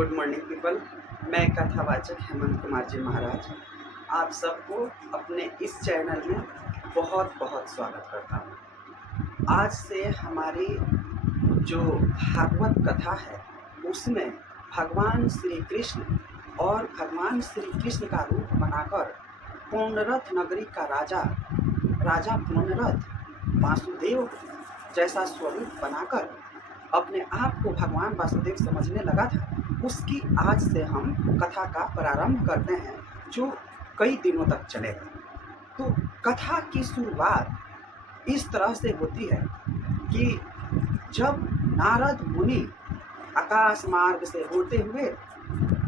Good morning people. मैं कथावाचक हेमंत कुमार जी महाराज आप सबको अपने इस चैनल में बहुत बहुत स्वागत करता हूँ। आज से हमारी जो भागवत कथा है उसमें भगवान श्री कृष्ण और भगवान श्री कृष्ण का रूप बनाकर पूर्णरथ नगरी का राजा पूर्णरथ वासुदेव जैसा स्वरूप बनाकर अपने आप को भगवान वासुदेव समझने लगा था। उसकी आज से हम कथा का प्रारंभ करते हैं जो कई दिनों तक चलेगा। तो कथा की शुरुआत इस तरह से होती है कि जब नारद मुनि आकाश मार्ग से होते हुए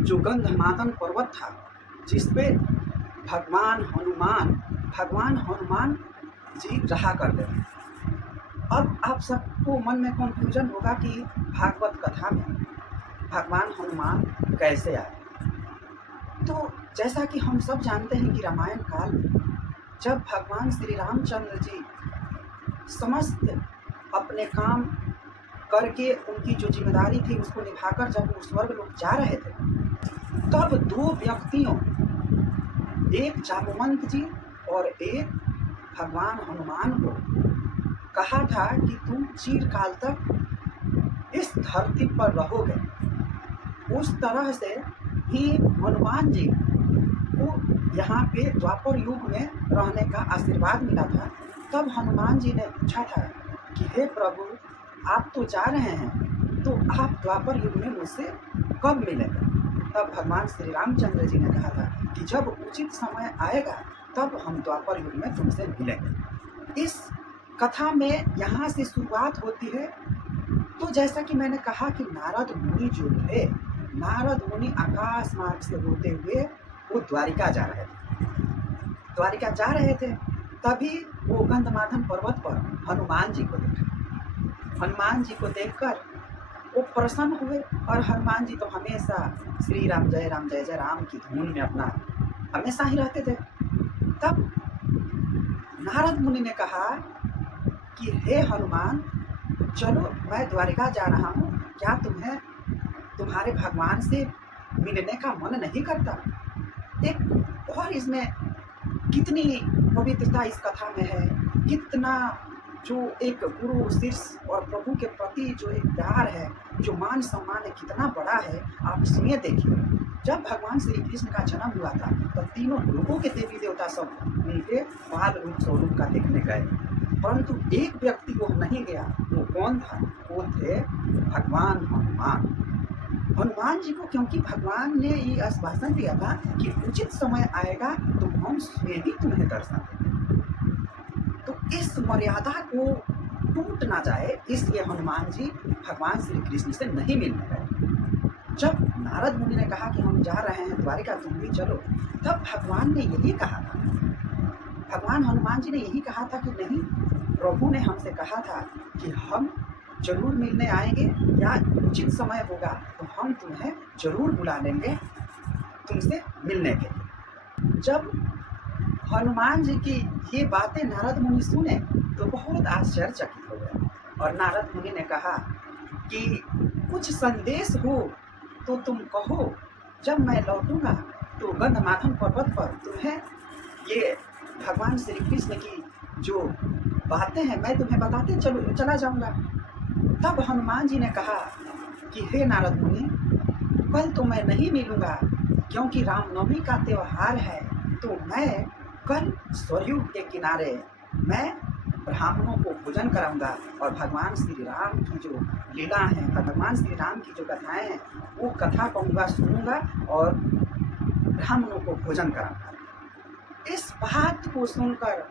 जो गंधमादन पर्वत था जिस पे भगवान हनुमान जी रहा करते थे। अब आप सबको मन में कन्फ्यूजन होगा कि भागवत कथा में भगवान हनुमान कैसे आए। तो जैसा कि हम सब जानते हैं कि रामायण काल में जब भगवान श्री रामचंद्र जी समस्त अपने काम करके उनकी जो जिम्मेदारी थी उसको निभाकर जब वो स्वर्ग लोग जा रहे थे तब दो व्यक्तियों, एक जामवंत जी और एक भगवान हनुमान को कहा था कि तुम चिरकाल तक इस धरती पर रहोगे। उस तरह से ही हनुमान जी को यहाँ पे द्वापर युग में रहने का आशीर्वाद मिला था। तब हनुमान जी ने पूछा था कि हे प्रभु, आप तो जा रहे हैं तो आप द्वापर युग में मुझसे कब मिलेंगे। तब भगवान श्री रामचंद्र जी ने कहा था कि जब उचित समय आएगा तब हम द्वापर युग में तुमसे मिलेंगे। इस कथा में यहाँ से शुरुआत होती है। तो जैसा कि मैंने कहा कि नारद मुनि जो थे, नारद मुनि आकाश मार्ग से होते हुए वो द्वारिका जा रहे थे। तभी वो गंधमादन पर्वत पर हनुमान जी को देखा। हनुमान जी को देखकर वो प्रसन्न हुए और हनुमान जी तो हमेशा श्री राम जय राम की धुन में अपना हमेशा ही रहते थे। तब नारद मुनि ने कहा कि हे हनुमान, चलो मैं द्वारिका जा रहा हूँ, क्या तुम्हारे भगवान से मिलने का मन नहीं करता। एक और इसमें कितनी पवित्रता इस कथा में है, कितना जो एक गुरु शिष्य और प्रभु के प्रति जो एक प्यार है, जो मान सम्मान है, कितना बड़ा है। आप इसमें देखिए, जब भगवान श्री कृष्ण का जन्म हुआ था तो तीनों लोगों के देवी देवता सब उनके बाल रूप स्वरूप का देखने गए, परंतु एक व्यक्ति वो नहीं गया। वो कौन था? वो थे भगवान हनुमान जी को, क्योंकि भगवान ने ये आश्वासन दिया था कि उचित समय आएगा तो हम स्वयं ही तुम्हें दर्शन देंगे। तो इस मर्यादा को टूट ना जाए इसलिए हनुमान जी भगवान श्री कृष्ण से नहीं मिलने गए। जब नारद मुनि ने कहा कि हम जा रहे हैं द्वारिका, तुम भी चलो, तब भगवान ने यही कहा था, भगवान हनुमान जी ने यही कहा था कि नहीं, प्रभु ने हमसे कहा था कि हम जरूर मिलने आएंगे, या उचित समय होगा तो हम तुम्हें जरूर बुला लेंगे तुमसे मिलने के लिए। जब हनुमान जी की ये बातें नारद मुनि सुने तो बहुत आश्चर्यचकित हो गए और नारद मुनि ने कहा कि कुछ संदेश हो तो तुम कहो, जब मैं लौटूंगा तो गंधमादन पर्वत पर तुम्हें ये भगवान श्री कृष्ण की जो बातें हैं मैं तुम्हें बताते चला जाऊंगा। तब हनुमान जी ने कहा कि हे नारद मुनि, कल तो मैं नहीं मिलूंगा क्योंकि रामनवमी का त्योहार है, तो मैं कल सरयू के किनारे मैं ब्राह्मणों को भोजन कराऊंगा और भगवान श्री राम की जो लीला है, भगवान श्री राम की जो कथाएं हैं वो कथा कहूँगा, सुनूंगा और ब्राह्मणों को भोजन कराऊंगा। इस बात को सुनकर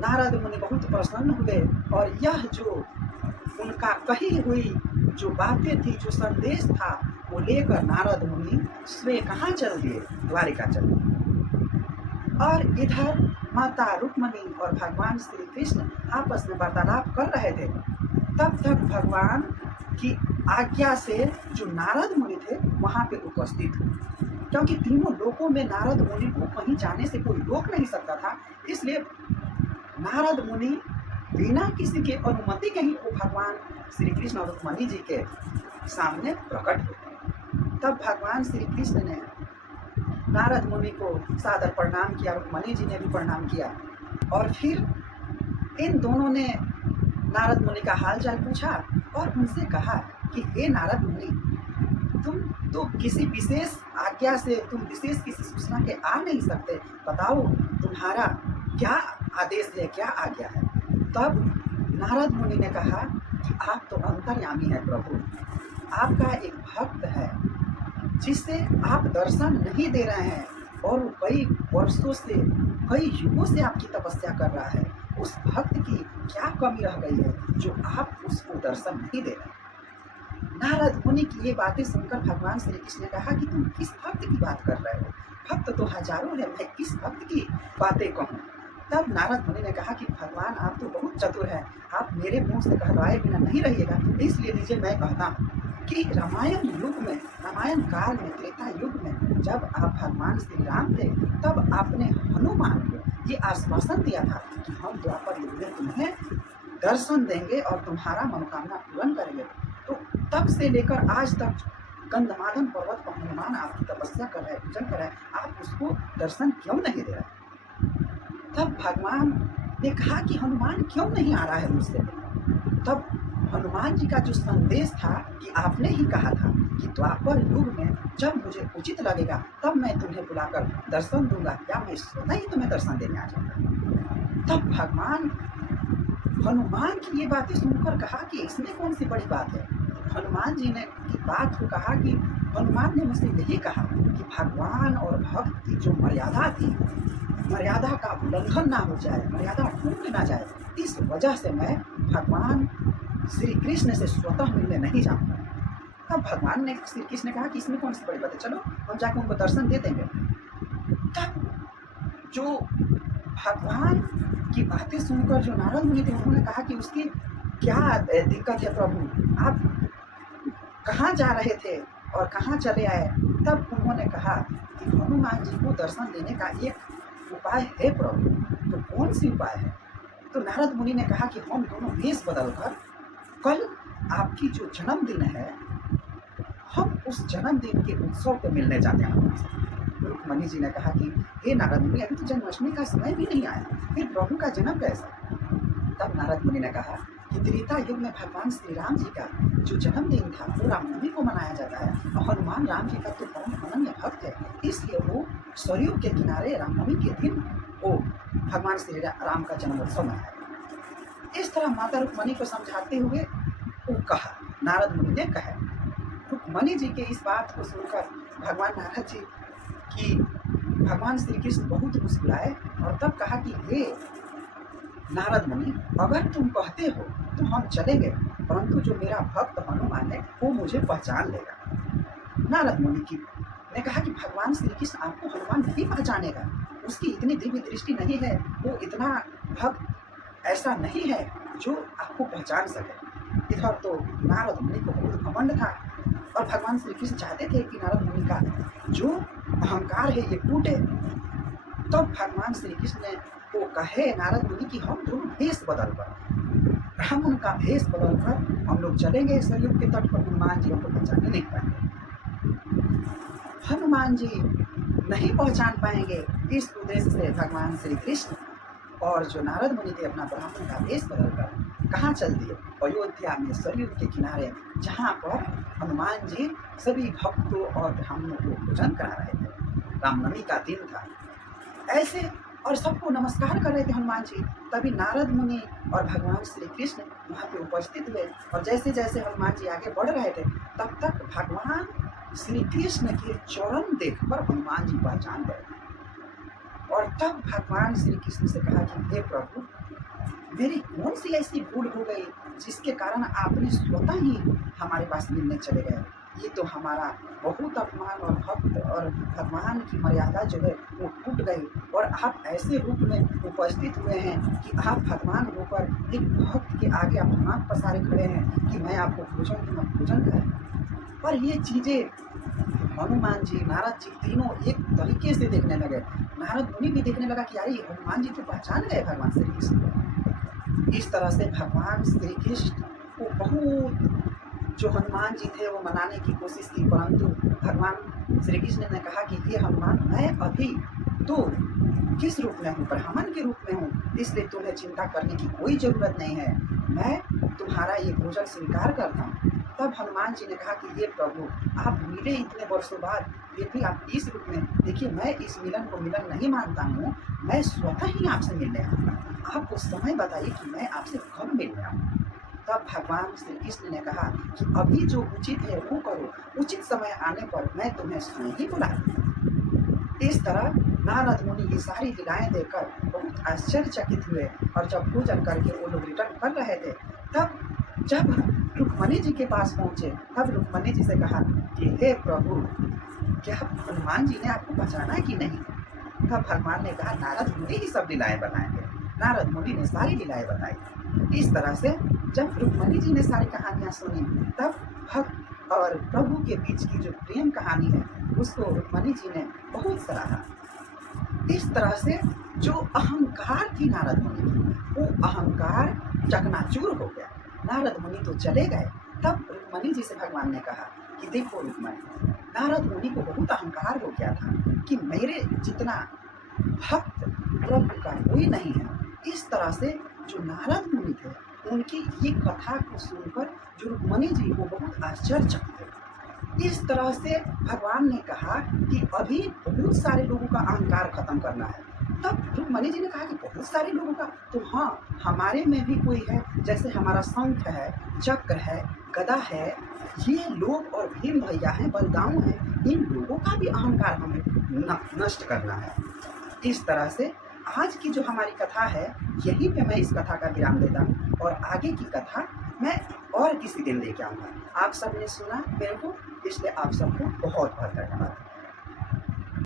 नारद मुनि बहुत प्रसन्न हुए और यह जो उनका कही हुई जो बातें थी, जो संदेश था, वो लेकर नारद मुनि स्वयं कहाँ चल दिए? द्वारिका चल दिए। और इधर माता रुक्मणी और भगवान श्री कृष्ण आपस में वार्तालाप कर रहे थे। तब तक भगवान की आज्ञा से जो नारद मुनि थे वहाँ पे उपस्थित हुए, क्योंकि तीनों लोकों में नारद मुनि को कहीं जाने से कोई रोक नहीं सकता था। इसलिए नारद मुनि बिना किसी के अनुमति के ही वो भगवान श्री कृष्ण और रुक्मणी जी के सामने प्रकट हुए। तब भगवान श्री कृष्ण ने नारद मुनि को सादर प्रणाम किया, रुक्मणी जी ने भी प्रणाम किया। और फिर इन दोनों ने नारद मुनि का हाल चाल पूछा और उनसे कहा कि हे नारद मुनि, तुम तो किसी विशेष आज्ञा से, तुम विशेष किसी सूचना के आ नहीं सकते, बताओ तुम्हारा क्या आदेश है, क्या आज्ञा है। तब नारद मुनि ने कहा कि आप तो अंतर्यामी है प्रभु, आपका एक भक्त है जिससे आप दर्शन नहीं दे रहे हैं और वो कई वर्षों से, कई युगों से आपकी तपस्या कर रहा है। उस भक्त की क्या कमी रह गई है जो आप उसको दर्शन नहीं दे रहे। नारद मुनि की ये बातें सुनकर भगवान श्री कृष्ण ने कहा कि तुम किस भक्त की बात कर रहे हो, भक्त तो हजारों है, मैं किस भक्त की बातें कहूँ। तब नारद मुनि ने कहा कि भगवान आप तो बहुत चतुर हैं, आप मेरे मुंह से कहलाए बिना नहीं रहिएगा, इसलिए लीजिए मैं कहता हूँ कि रामायण युग में, रामायण काल में, त्रेता युग में जब आप भगवान श्री राम थे, तब आपने हनुमान को ये आश्वासन दिया था कि हम द्वापर युग में तुम्हें दर्शन देंगे और तुम्हारा मनोकामना पूर्ण करेंगे। तो तब से लेकर आज तक गंधमादन पर्वत पर हनुमान आपकी तपस्या कर रहे हैं, पूजन कर रहे हैं, आप उसको दर्शन क्यों नहीं दे रहे। तब भगवान ने कहा कि हनुमान क्यों नहीं आ रहा है मुझसे। तब हनुमान जी का जो संदेश था कि आपने ही कहा था कि द्वापर युग में जब मुझे उचित लगेगा तब मैं तुम्हें बुलाकर दर्शन दूंगा, या मैं स्वतः ही तुम्हें दर्शन देने आ जाऊंगा। तब भगवान हनुमान की ये बातें सुनकर कहा कि इसमें कौन सी बड़ी बात है। हनुमान जी ने की बात को कहा कि हनुमान ने मुझसे यही कहा कि भगवान और भक्त की जो मर्यादा थी, मर्यादा का उल्लंघन ना हो जाए, मर्यादा टूट ना जाए, इस वजह से मैं भगवान श्री कृष्ण से स्वतः मिलने नहीं जाऊंगा। तब भगवान ने, श्री कृष्ण ने कहा कि इसमें कौन सी बड़ी बात है, चलो हम जाकर उनको दर्शन दे देंगे। तब जो भगवान की बातें सुनकर जो नारद मुनि थे उन्होंने कहा कि उसकी क्या दिक्कत है प्रभु, आप कहाँ जा रहे थे और कहाँ चले आए। तब उन्होंने कहा कि हनुमान जी को दर्शन देने का एक उपाय है प्रभु, तो कौन सी उपाय है। तो नारद मुनि ने कहा कि हम दोनों वेश बदलकर कल आपकी जो जन्मदिन है, हम उस जन्मदिन के उत्सव पे मिलने जाते हैं। रुक्मणी जी ने कहा कि हे नारद मुनि, अभी तो जन्माष्टमी का समय भी नहीं आया, फिर प्रभु का जन्म कैसा। तब नारद मुनि ने कहा कि त्रेता युग में भगवान श्री राम जी का जो जन्मदिन था वो रामनवमी को मनाया जाता है, और हनुमान राम जी का तो परम अनन्य भक्त है, इसलिए वो सरयू के किनारे रामनवमी के दिन वो भगवान श्री राम का जन्मोत्सव मनाया। इस तरह माता रुक्मणी को समझाते हुए वो कहा, नारद मुनि ने कहा। रुक्मणी जी के इस बात को सुनकर भगवान नारद जी की भगवान श्री कृष्ण बहुत मुस्कुराए और तब कहा कि हे नारद मुनि, अगर तुम कहते हो तो हम चलेंगे, परंतु जो मेरा भक्त हनुमान है वो मुझे पहचान लेगा। नारद मुनि ने कहा कि भगवान श्री कृष्ण आपको हनुमान नहीं पहचानेगा, उसकी इतनी दिव्य दृष्टि नहीं है, वो इतना भक्त ऐसा नहीं है जो आपको पहचान सके। इधर तो नारद मुनि को बहुत घमंड था और भगवान श्री कृष्ण चाहते थे कि नारद मुनि का जो अहंकार है ये टूटे। तो भगवान श्री कृष्ण ने वो कहे नारद मुनि कि हम दोनों भेष बदलकर, ब्राह्मण का भेष बदलकर हम लोग चलेंगे सरयू के तट पर, हनुमान जी हमको पहचान नहीं पाएंगे। हनुमान जी नहीं पहचान पाएंगे, इस उद्देश्य से भगवान श्री कृष्ण और जो नारद मुनि थे अपना ब्राह्मण का भेष बदलकर कहाँ चल दिए, अयोध्या में सरयू के किनारे, जहाँ पर हनुमान जी सभी भक्तों और ब्राह्मणों को पूजन करा रहे थे। रामनवमी का दिन था ऐसे, और सबको नमस्कार कर रहे थे हनुमान जी। तभी नारद मुनि और भगवान श्री कृष्ण वहाँ पे उपस्थित हुए, और जैसे जैसे हनुमान जी आगे बढ़ रहे थे तब तक भगवान श्री कृष्ण के चरण देखकर हनुमान जी पहचान गए। और तब भगवान श्री कृष्ण से कहा कि हे प्रभु, मेरी कौन सी ऐसी भूल हो गई जिसके कारण आपने स्वतः ही हमारे पास मिलने चले गए। ये तो हमारा बहुत अपमान और भक्त और भगवान की मर्यादा जो है वो टूट गई, और आप ऐसे रूप में उपस्थित हुए हैं कि आप भगवान होकर एक भक्त के आगे आप हाथ पसारे खड़े हैं कि मैं आपको पूजन करें। और ये चीज़ें हनुमान जी, नारद जी तीनों एक तरीके से देखने लगे। नारद मुनि भी देखने लगा कि यार ये हनुमान जी तो पहचान गए भगवान श्री कृष्ण को। इस तरह से भगवान श्री कृष्ण को बहुत जो हनुमान जी थे वो मनाने की कोशिश की, परंतु भगवान श्री कृष्ण ने कहा कि ये हनुमान, मैं अभी तो किस रूप में हूँ, ब्राह्मण के रूप में हूँ, इसलिए तुम्हें चिंता करने की कोई ज़रूरत नहीं है, मैं तुम्हारा ये भोजन स्वीकार करता हूँ। तब हनुमान जी ने कहा कि ये प्रभु, आप मिले इतने वर्षों बाद, फिर भी आप इस रूप में, देखिए मैं इस मिलन को मिलन नहीं मानता हूँ, मैं स्वतः ही आपसे मिलने आऊँगा, आप उस समय बताइए कि मैं आपसे कब मिलने आऊँ। तब भगवान श्री कृष्ण ने कहा कि अभी जो उचित है वो करो, उचित समय आने पर मैं तुम्हें स्वयं ही बुलाऊंगा। इस तरह नारद मुनि ये सारी लीलाएं देखकर बहुत आश्चर्यचकित हुए, और जब भोजन करके वो लोग रिटर्न कर रहे थे, तब जब रुक्मणी जी के पास पहुंचे, तब रुक्मणी जी से कहा कि हे प्रभु, क्या हनुमान जी ने आपको बचाना कि नहीं। तब भगवान ने कहा नारद मुनि ही सब लीलाएं बताएंगे। नारद मुनि ने सारी लीलाएं बताई। इस तरह से जब रुक्मणी जी ने सारी कहानियां सुनी, तब भक्त और प्रभु के बीच की जो प्रेम कहानी है उसको रुक्मणी जी ने बहुत सराहा। इस तरह से जो अहंकार थी नारद मुनि की, वो अहंकार चकनाचूर हो गया। नारद मुनि तो चले गए। तब रुक्मणी जी से भगवान ने कहा कि देखो रुक्मणी, नारद मुनि को बहुत अहंकार हो गया था कि मेरे जितना भक्त प्रभु का कोई नहीं है। इस तरह से जो नारद मुनि थे, उनकी ये कथा को सुनकर जो रुक्मणी जी वो बहुत आश्चर्यचकित थे। इस तरह से भगवान ने कहा कि अभी बहुत सारे लोगों का अहंकार खत्म करना है। तब रुक्मणी जी ने कहा कि बहुत सारे लोगों का, तो हाँ, हमारे में भी कोई है, जैसे हमारा शंख है, चक्र है, गदा है, ये लोग और भीम भैया हैं, बलदाऊ हैं, इन लोगों का भी अहंकार हमें नष्ट करना है। इस तरह से आज की जो हमारी कथा है, यहीं पे मैं इस कथा का विराम देता हूँ, और आगे की कथा मैं और किसी दिन लेके आऊँगा। आप सबने सुना मेरे को, इसलिए आप सबको बहुत बहुत धन्यवाद।